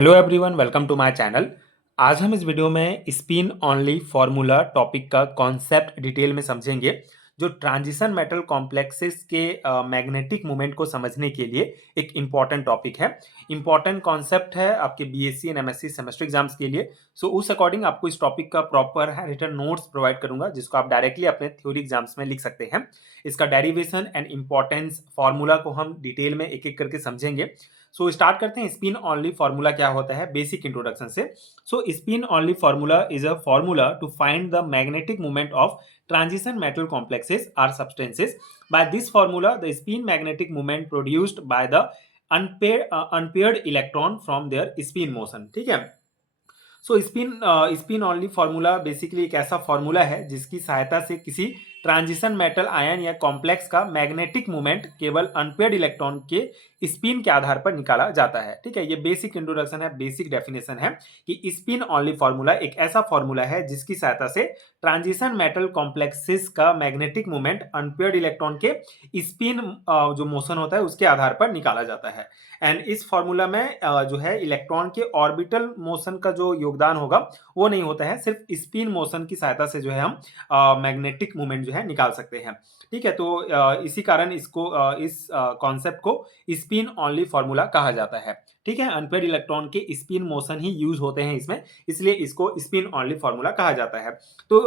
Hello everyone, welcome to my channel. आज हम इस वीडियो में स्पिन ओनली फार्मूला टॉपिक का कॉन्सेप्ट डिटेल में समझेंगे, जो ट्रांजिशन मेटल कॉम्प्लेक्सेस के मैग्नेटिक मोमेंट को समझने के लिए एक इम्पॉर्टेंट टॉपिक है। इम्पॉर्टेंट कॉन्सेप्ट है आपके BSc and MSc semester exams के लिए। सो उस अकॉर्डिंग आपको इस टॉपिक का प्रॉपर रिटन नोट्स प्रोवाइड करूंगा, जिसको आप डायरेक्टली अपने थ्योरी एग्जाम्स में लिख सकते हैं। इसका डेरिवेशन एंड इम्पॉर्टेंस फार्मूला को हम डिटेल में एक एक करके समझेंगे। सो स्टार्ट करते हैं। स्पिन ओनली फार्मूला क्या होता है, बेसिक इंट्रोडक्शन से। So spin only formula is a formula to find the magnetic moment of transition metal complexes or substances. By this formula, the spin magnetic moment produced by the unpaired electron from their spin motion. ठीक है। सो spin only formula basically एक ऐसा formula है जिसकी सहायता से किसी transition metal ion या कॉम्प्लेक्स का मैग्नेटिक मोमेंट केवल अनपेयर्ड इलेक्ट्रॉन के स्पिन के आधार पर निकाला जाता है। ठीक है, ये बेसिक इंट्रोडक्शन है, बेसिक डेफिनेशन है कि स्पिन ओनली फार्मूला एक ऐसा फार्मूला है जिसकी सहायता से ट्रांजिशन मेटल कॉम्प्लेक्सेस का मैग्नेटिक मोमेंट अनपेयर्ड इलेक्ट्रॉन के स्पिन जो मोशन होता है उसके आधार पर निकाला जाता है। एंड इस फार्मूला में जो है इलेक्ट्रॉन के ऑर्बिटल मोशन का जो योगदान होगा वो नहीं होता है, सिर्फ स्पिन मोशन की सहायता से जो है हम मैग्नेटिक मोमेंट जो है निकाल सकते हैं। ठीक है, तो इसी कारण इस कॉन्सेप्ट को स्पिन ओनली फार्मूला कहा जाता है। ठीक है, अनपेयर्ड इलेक्ट्रॉन के स्पिन मोशन ही यूज होते हैं इसमें, इसलिए इसको स्पिन ओनली फार्मूला कहा जाता है। तो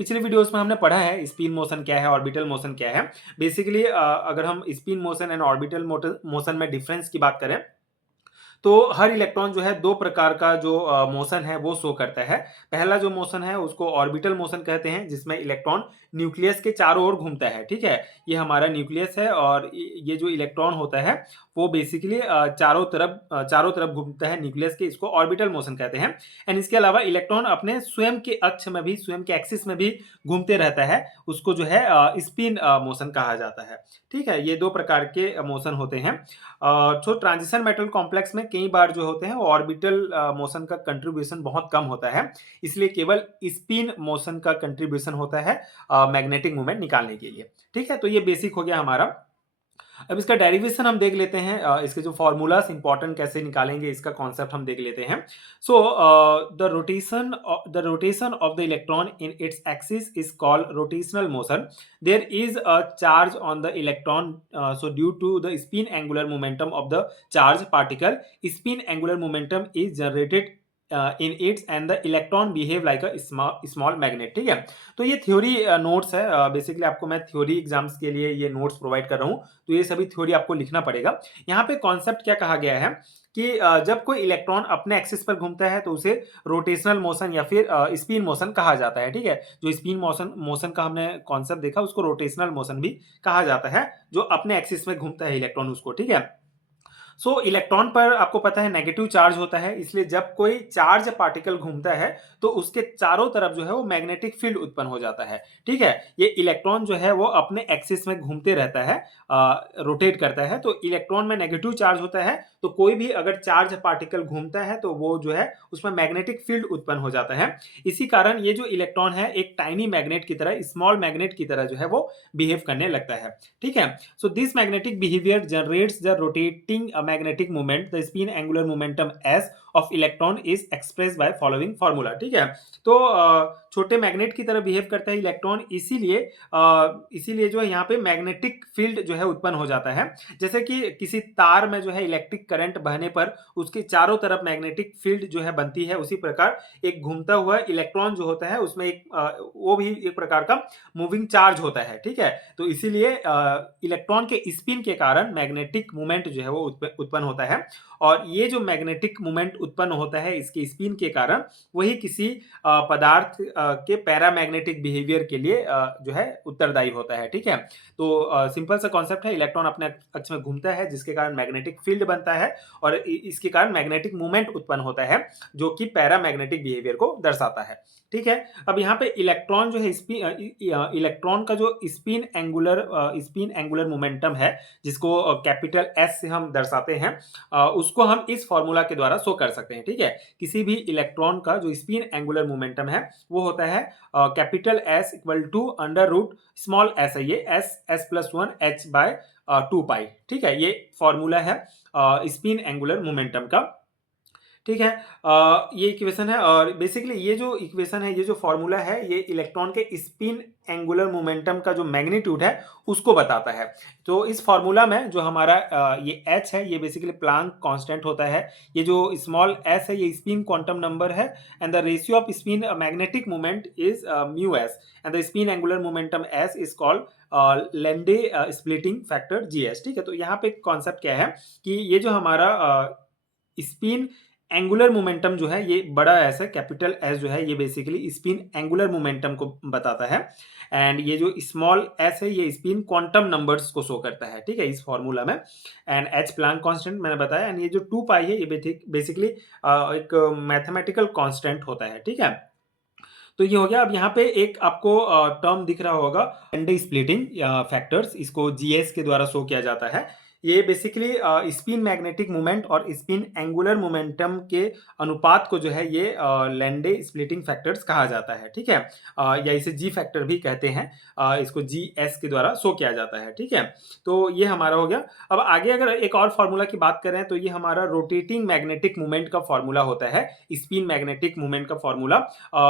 पिछले वीडियोस में हमने पढ़ा है स्पिन मोशन क्या है, ऑर्बिटल मोशन क्या है। बेसिकली अगर हम spin motion and orbital motion में डिफरेंस की बात करें तो हर इलेक्ट्रॉन जो है दो प्रकार का जो मोशन है वो शो करता है। पहला जो मोशन है उसको ऑर्बिटल मोशन कहते हैं, जिसमें इलेक्ट्रॉन न्यूक्लियस के चारों ओर घूमता है। ठीक है, ये हमारा न्यूक्लियस है और ये जो इलेक्ट्रॉन होता है वो बेसिकली चारों तरफ घूमता है न्यूक्लियस के, इसको ऑर्बिटल मोशन कहते हैं। एंड इसके अलावा इलेक्ट्रॉन अपने स्वयं के अक्ष में भी, स्वयं के एक्सिस में भी घूमते रहता है, उसको जो है स्पिन मोशन कहा जाता है। ठीक है, ये दो प्रकार के मोशन होते हैं। तो ट्रांजिशन मेटल कॉम्प्लेक्स में कई बार जो होते हैं वो ऑर्बिटल मोशन का कंट्रीब्यूशन बहुत कम होता है, इसलिए केवल स्पिन मोशन का कंट्रीब्यूशन होता है मैग्नेटिक मोमेंट निकालने के लिए। ठीक है, तो ये बेसिक हो गया हमारा। अब इसका डेरिवेशन हम देख लेते हैं, इसके जो फॉर्मूलास इंपॉर्टेंट कैसे निकालेंगे इसका कॉन्सेप्ट हम देख लेते हैं। So the rotation of the electron in its axis is called rotational motion. There is a charge on the electron, so due to the spin angular momentum of the charge particle, spin angular momentum is generated in its end the electron behave like a small magnet. ठीक है, तो ये theory notes है। Basically आपको मैं theory exams के लिए ये नोट्स प्रोवाइड कर रहा हूँ, तो ये सभी थ्योरी आपको लिखना पड़ेगा। यहाँ पे कॉन्सेप्ट क्या कहा गया है कि जब कोई इलेक्ट्रॉन अपने एक्सिस पर घूमता है तो उसे रोटेशनल मोशन या फिर स्पिन मोशन कहा जाता है। ठीक है, जो स्पिन मोशन का हमने कॉन्सेप्ट देखा उसको रोटेशनल मोशन भी कहा जाता है, जो अपने एक्सिस में घूमता है इलेक्ट्रॉन उसको। ठीक है, सो इलेक्ट्रॉन पर आपको पता है नेगेटिव चार्ज होता है, इसलिए जब कोई चार्ज पार्टिकल घूमता है तो उसके चारों तरफ जो है वो मैग्नेटिक फील्ड उत्पन्न हो जाता है। ठीक है, ये इलेक्ट्रॉन जो है वो अपने एक्सिस में घूमते रहता है, रोटेट करता है, तो इलेक्ट्रॉन में नेगेटिव चार्ज होता है, तो कोई भी अगर चार्ज पार्टिकल घूमता है तो वो जो है उसमें मैग्नेटिक फील्ड उत्पन्न हो जाता है। इसी कारण ये जो इलेक्ट्रॉन है एक टाइनी मैग्नेट की तरह, स्मॉल मैग्नेट की तरह जो है वो बिहेव करने लगता है। ठीक है, so this magnetic behavior generates the rotating magnetic moment. The spin angular momentum s of electron is expressed by following formula. ठीक है, तो छोटे मैग्नेट की तरह बिहेव करता है इलेक्ट्रॉन, इसीलिए जो है यहाँ पे मैग्नेटिक फील्ड जो है उत्पन्न हो जाता है। जैसे कि किसी तार में जो है इलेक्ट्रिक करंट बहने पर उसके चारों तरफ मैग्नेटिक फील्ड जो है बनती है, उसी प्रकार एक घूमता हुआ इलेक्ट्रॉन जो होता है उसमें वो भी एक प्रकार का मूविंग चार्ज होता है। ठीक है, तो इसीलिए इलेक्ट्रॉन के स्पिन के कारण मैग्नेटिक मोमेंट जो है वो उत्पन्न होता है, और ये जो मैग्नेटिक मोमेंट उत्पन्न होता है इसके स्पिन के कारण वही किसी पदार्थ के पैरामैग्नेटिक बिहेवियर के लिए जो है उत्तरदायी होता है। ठीक है, तो सिंपल सा कॉन्सेप्ट है, इलेक्ट्रॉन अपने अक्ष में घूमता है जिसके कारण मैग्नेटिक फील्ड बनता है और इसके कारण मैग्नेटिक मोमेंट उत्पन्न होता है जो कि पैरामैग्नेटिक बिहेवियर को दर्शाता है। ठीक है, अब यहाँ पे इलेक्ट्रॉन जो है इलेक्ट्रॉन का जो स्पिन एंगुलर मोमेंटम है, जिसको कैपिटल एस से हम दर्शाते हैं, उसको हम इस फॉर्मूला के द्वारा शो कर सकते हैं। ठीक है, किसी भी इलेक्ट्रॉन का जो स्पिन एंगुलर मोमेंटम है वो होता है capital S equal to under root small s है, ये s plus one h by 2 pi. ठीक है, ये फॉर्मूला है स्पिन एंगुलर मोमेंटम का। ठीक है। ये इक्वेशन है और बेसिकली ये जो इक्वेशन है, ये जो फॉर्मूला है, ये इलेक्ट्रॉन के स्पिन एंगुलर मोमेंटम का जो मैग्नीट्यूड है उसको बताता है। तो इस फॉर्मूला में जो हमारा ये h है, ये बेसिकली प्लांक कांस्टेंट होता है। ये जो स्मॉल s है, ये स्पिन क्वांटम नंबर है and the ratio off spin magnetic moment is mu s and the spin angular momentum s is called Lende splitting factor gs। ठीक है, तो यहाँ पे कॉन्सेप्ट क्या है कि ये जो हमारा स्पिन एंगुलर मोमेंटम जो है, ये बड़ा एस है, कैपिटल एस जो है, ये बेसिकली स्पिन एंगुलर मोमेंटम को बताता है एंड ये जो स्मॉल एस है, ये स्पिन क्वांटम नंबर्स को शो करता है। ठीक है, इस फॉर्मूला में एंड एच प्लांक कांस्टेंट मैंने बताया एंड ये जो 2 पाई है, ये बेसिकली एक मैथमेटिकल कांस्टेंट होता है। ठीक है, तो ये हो गया। अब यहाँ पे एक आपको टर्म दिख रहा होगा, लेंडे स्प्लिटिंग फैक्टर्स, इसको जीएस के द्वारा शो किया जाता है। ये बेसिकली स्पिन मैग्नेटिक मोमेंट और स्पिन एंगुलर मोमेंटम के अनुपात को जो है ये लेंडे स्प्लिटिंग फैक्टर्स कहा जाता है। ठीक है, या इसे जी फैक्टर भी कहते हैं। इसको जी एस के द्वारा शो किया जाता है। ठीक है, तो ये हमारा हो गया। अब आगे अगर एक और फॉर्मूला की बात करें तो ये हमारा रोटेटिंग मैग्नेटिक मोमेंट का फॉर्मूला होता है। स्पिन मैग्नेटिक मोमेंट का formula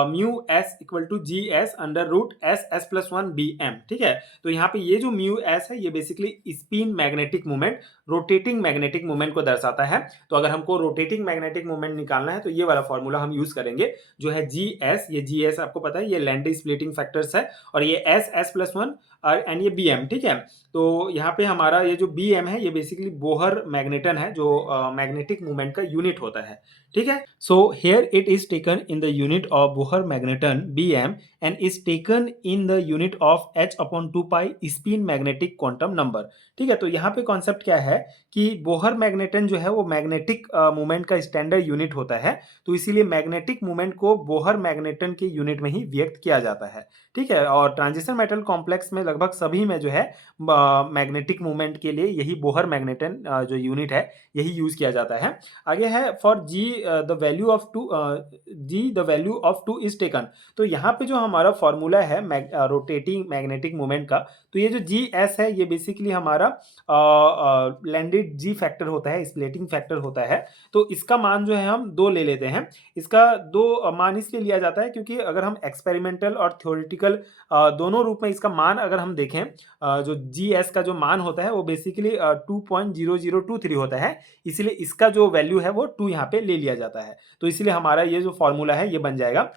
mu s equal to g s under root s s plus one B M. ठीक है, तो यहाँ पे ये जो म्यू एस है, ये basically spin magnetic moment, rotating magnetic moment को दर्शाता है। तो अगर हमको रोटेटिंग मैग्नेटिक मोमेंट निकालना है तो ये वाला फॉर्मूला हम यूज करेंगे, जो है जी एस। ये जी एस आपको पता है, ये लेंडे स्प्लिटिंग फैक्टर्स है और ये एस एस प्लस वन और एंड ये बी एम। ठीक है, तो यहाँ पे हमारा ये जो बी एम है, ये बेसिकली बोहर मैग्नेटन है, जो मैग्नेटिक मोमेंट का यूनिट होता है। ठीक है, so here it is taken in the unit of Bohr magneton B M and is taken in the unit of h upon 2 pi spin magnetic quantum number. ठीक है, तो यहाँ पे कॉन्सेप्ट क्या है कि बोहर मैग्नेटन जो है वो मैग्नेटिक मोमेंट का स्टैंडर्ड यूनिट होता है, तो इसीलिए मैग्नेटिक मोमेंट को बोहर मैग्नेटन के यूनिट में ही व्यक्त किया जाता है। ठीक है, और ट्रांजिशन मेटल कॉम्प्लेक्स में लगभग सभी में जो है मैग्नेटिक मोमेंट के लिए यही बोहर मैग्नेटन जो यूनिट है, यही यूज किया जाता है। आगे है for g the value of two, g the value of two is taken. तो यहाँ पे जो हमारा फॉर्मूला है रोटेटिंग मैग्नेटिक मोमेंट का, तो ये जो जी एस है, ये बेसिकली हमारा लैंडेड जी फैक्टर होता है, स्प्लिटिंग फैक्टर होता है। तो इसका मान जो है हम 2 ले लेते हैं। इसका 2 मान इसलिए लिया जाता है क्योंकि अगर हम एक्सपेरिमेंटल और थ्योरेटिकल दोनों रूप में इसका मान अगर हम देखें, जो जी एस का जो मान होता है वो बेसिकली 2.0023 होता है, इसलिए इसका जो वैल्यू है वो 2 यहाँ पे ले लिया जाता है। तो इसलिए हमारा ये जो फॉर्मूला है ये बन जाएगा,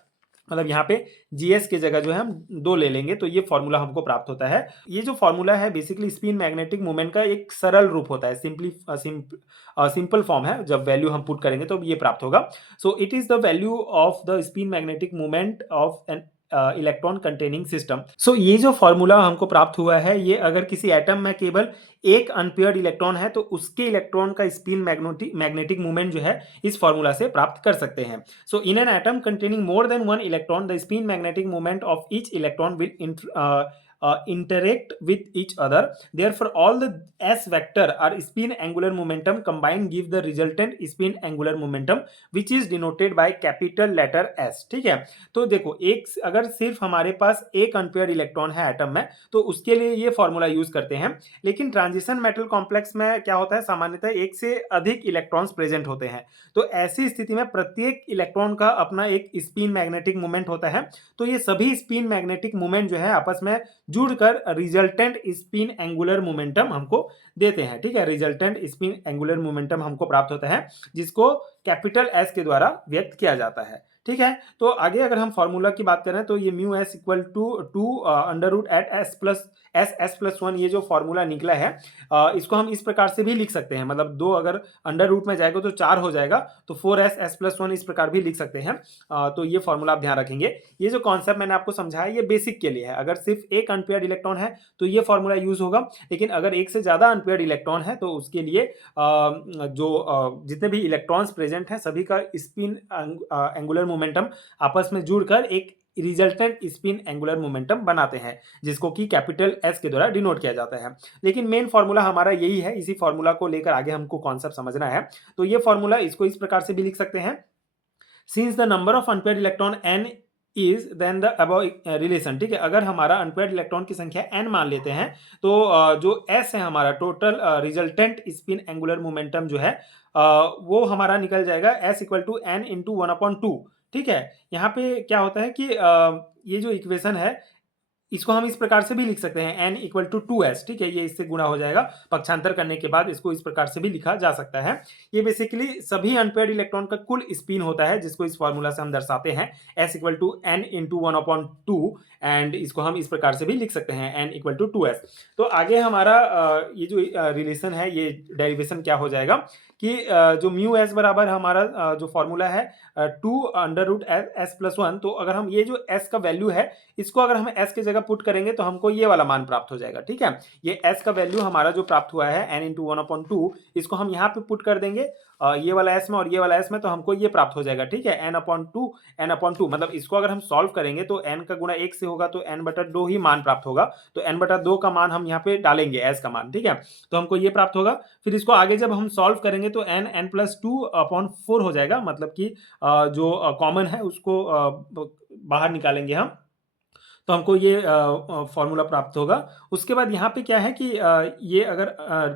मतलब यहाँ पे जीएस की जगह जो है हम 2 ले लेंगे, तो ये फॉर्मूला हमको प्राप्त होता है। ये जो फॉर्मूला है बेसिकली स्पिन मैग्नेटिक मोमेंट का एक सरल रूप होता है, सिंपल फॉर्म है। जब वैल्यू हम पुट करेंगे तो ये प्राप्त होगा। So it is the value of the spin magnetic moment of an electron containing system. So ये जो फॉर्मूला हमको प्राप्त हुआ है, ये अगर किसी एटम में केवल एक अनपेयर्ड इलेक्ट्रॉन है तो उसके इलेक्ट्रॉन का स्पिन मैग्नेटिक मूवमेंट जो है इस फॉर्मूला से प्राप्त कर सकते हैं। So in an atom containing more than one electron the spin magnetic movement of each electron will interact with each other. Therefore, all the s vector or spin angular momentum combined give the resultant spin angular momentum which is denoted by capital letter S। ठीक है, तो देखो एक अगर सिर्फ हमारे पास एक unpaired electron है एटम में तो उसके लिए ये फॉर्मूला यूज करते हैं, लेकिन ट्रांजिशन मेटल कॉम्प्लेक्स में क्या होता है, सामान्यतः एक से अधिक इलेक्ट्रॉन्स प्रेजेंट होते हैं। तो ऐसी स्थिति में प्रत्येक इलेक्ट्रॉन का अपना एक स्पिन मैग्नेटिक मोमेंट होता है। तो ये सभी स्पिन मैग्नेटिक मोमेंट जो है आपस में जुड़कर रिजल्टेंट स्पिन एंगुलर मोमेंटम हमको देते हैं। ठीक है, रिजल्टेंट स्पिन एंगुलर मोमेंटम हमको प्राप्त होता है, जिसको कैपिटल एस के द्वारा व्यक्त किया जाता है। ठीक है, तो आगे अगर हम फॉर्मूला की बात करें तो ये mu s equal to 2 under root eight s plus one, ये जो फॉर्मूला निकला है इसको हम इस प्रकार से भी लिख सकते हैं, मतलब 2 अगर अंडर रूट में जाएगा तो 4 हो जाएगा, तो 4s s प्लस वन इस प्रकार भी लिख सकते हैं। तो ये फॉर्मूला आप ध्यान रखेंगे। ये जो कॉन्सेप्ट मैंने आपको समझाया ये बेसिक के लिए है। अगर सिर्फ एक अनपेयर्ड इलेक्ट्रॉन है तो ये फॉर्मूला यूज होगा, लेकिन अगर एक से ज्यादा अनपेयर्ड इलेक्ट्रॉन है तो उसके लिए जितने भी इलेक्ट्रॉन्स प्रेजेंट हैं सभी का स्पिन एंगुलर मोमेंटम आपस में जुड़कर एक रिजल्टेंट स्पिन एंगुलर मोमेंटम बनाते हैं, जिसको कि कैपिटल एस के द्वारा डिनोट किया जाता है। लेकिन मेन फॉर्मूला हमारा यही है, इसी फॉर्मूला को लेकर आगे हमको कॉन्सेप्ट समझना है। तो ये फॉर्मूला इसको इस प्रकार से भी लिख सकते हैं, since the number of unpaired electron n is then the above relation. ठीक है, अगर हमारा अनपेयर्ड इलेक्ट्रॉन की संख्या n मान लेते हैं तो जो s है हमारा total resultant spin angular momentum जो है वो हमारा निकल जाएगा s equal to n into one upon two. ठीक है, यहाँ पे क्या होता है कि ये जो इक्वेशन है इसको हम इस प्रकार से भी लिख सकते हैं n इक्वल टू 2s। ठीक है, ये इससे गुणा हो जाएगा, पक्षांतर करने के बाद इसको इस प्रकार से भी लिखा जा सकता है। ये बेसिकली सभी अनपेयर्ड इलेक्ट्रॉन का कुल स्पिन होता है, जिसको इस फॉर्मूला से हम दर्शाते हैं s equal to n into one upon two, and इसको हम इस प्रकार से भी लिख सकते हैं n इक्वल टू 2s। तो आगे हमारा ये जो रिलेशन है, ये डेरिवेशन क्या हो जाएगा कि जो म्यू एस बराबर हमारा जो फॉर्मूला है 2 under root s plus one. तो अगर हम ये जो s का वैल्यू है इसको अगर हम s की जगह पुट करेंगे तो हमको ये वाला मान प्राप्त हो जाएगा। ठीक है, ये s का वैल्यू हमारा जो प्राप्त हुआ है n into one upon to, इसको हम यहाँ पे पुट कर देंगे ये वाला s में और ये वाला s में, तो हमको ये प्राप्त हो जाएगा। ठीक है, n अपॉन टू मतलब इसको अगर हम सॉल्व करेंगे तो n का गुणा 1 से होगा तो n बटा 2 ही मान प्राप्त होगा। तो n बटा 2 का मान हम यहाँ पे डालेंगे s का मान। ठीक है, तो हमको ये प्राप्त होगा। फिर इसको आगे जब हम सॉल्व करेंगे तो n प्लस टू अपॉन 4 हो जाएगा, मतलब कि जो कॉमन है उसको बाहर निकालेंगे हम, तो हमको ये फॉर्मूला प्राप्त होगा। उसके बाद यहाँ पे क्या है कि ये अगर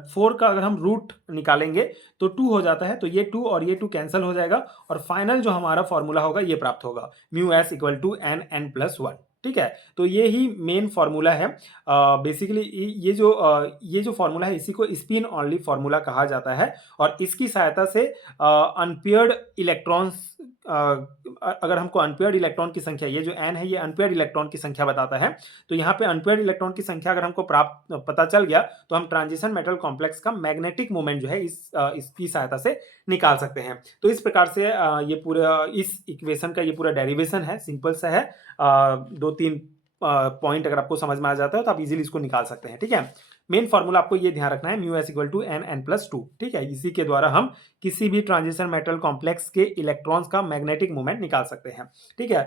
4 का अगर हम रूट निकालेंगे तो 2 हो जाता है, तो ये 2 और ये 2 कैंसिल हो जाएगा और फाइनल जो हमारा फॉर्मूला होगा ये प्राप्त होगा, mu s equal to n n plus one. ठीक है, तो ये ही मेन फॉर्मूला है। बेसिकली ये जो फॉर्मूला है इसी को स्पिन ऑनली फॉर्मूला कहा जाता है, और इसकी सहायता से अनपेयर्ड इलेक्ट्रॉन्स, अगर हमको अनपेयर्ड इलेक्ट्रॉन की संख्या, ये जो n है ये अनपेयर्ड इलेक्ट्रॉन की संख्या बताता है, तो यहाँ पे अनपेयर्ड इलेक्ट्रॉन की संख्या अगर हमको प्राप्त पता चल गया तो हम ट्रांजिशन मेटल कॉम्प्लेक्स का मैग्नेटिक मोमेंट जो है इसकी सहायता से निकाल सकते हैं। तो इस प्रकार से ये पूरा इस इक्वेशन का ये पूरा डेरिवेशन है, सिंपल सा है। 2-3 पॉइंट अगर आपको समझ में आ जाता है तो आप इजीली इसको निकाल सकते हैं। ठीक है, मेन फॉर्मूला आपको ये ध्यान रखना है, mu s equal to n n plus two. ठीक है, इसी के द्वारा हम किसी भी ट्रांजिशन मेटल कॉम्प्लेक्स के इलेक्ट्रॉन्स का मैग्नेटिक मोमेंट निकाल सकते हैं। ठीक है,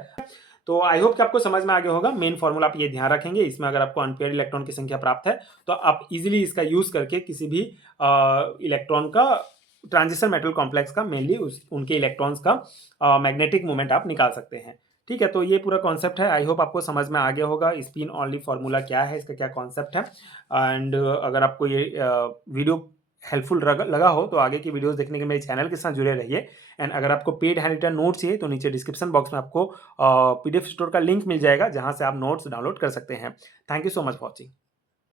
तो आई होप कि आपको समझ में आ गया होगा। मेन फॉर्मूला आप ये ध्यान रखेंगे, इसमें अगर आपको अनपेयर्ड इलेक्ट्रॉन की संख्या प्राप्त है तो आप इजीली इसका यूज करके किसी भी इलेक्ट्रॉन का, ट्रांजिशन मेटल कॉम्प्लेक्स का, मेनली उनके इलेक्ट्रॉन्स का मैग्नेटिक मोमेंट आप निकाल सकते हैं। ठीक है, तो ये पूरा कॉन्सेप्ट है, आई होप आपको समझ में आ गया होगा स्पिन ऑनली फॉर्मूला क्या है, इसका क्या कॉन्सेप्ट है। एंड अगर आपको ये वीडियो हेल्पफुल लगा हो तो आगे की वीडियोस देखने के मेरे चैनल के साथ जुड़े रहिए। एंड अगर आपको पेड हैंड रिटन नोट्स चाहिए तो नीचे डिस्क्रिप्शन बॉक्स में आपको PDF स्टोर का लिंक मिल जाएगा, जहां से आप नोट्स डाउनलोड कर सकते हैं। Thank you so much for watching.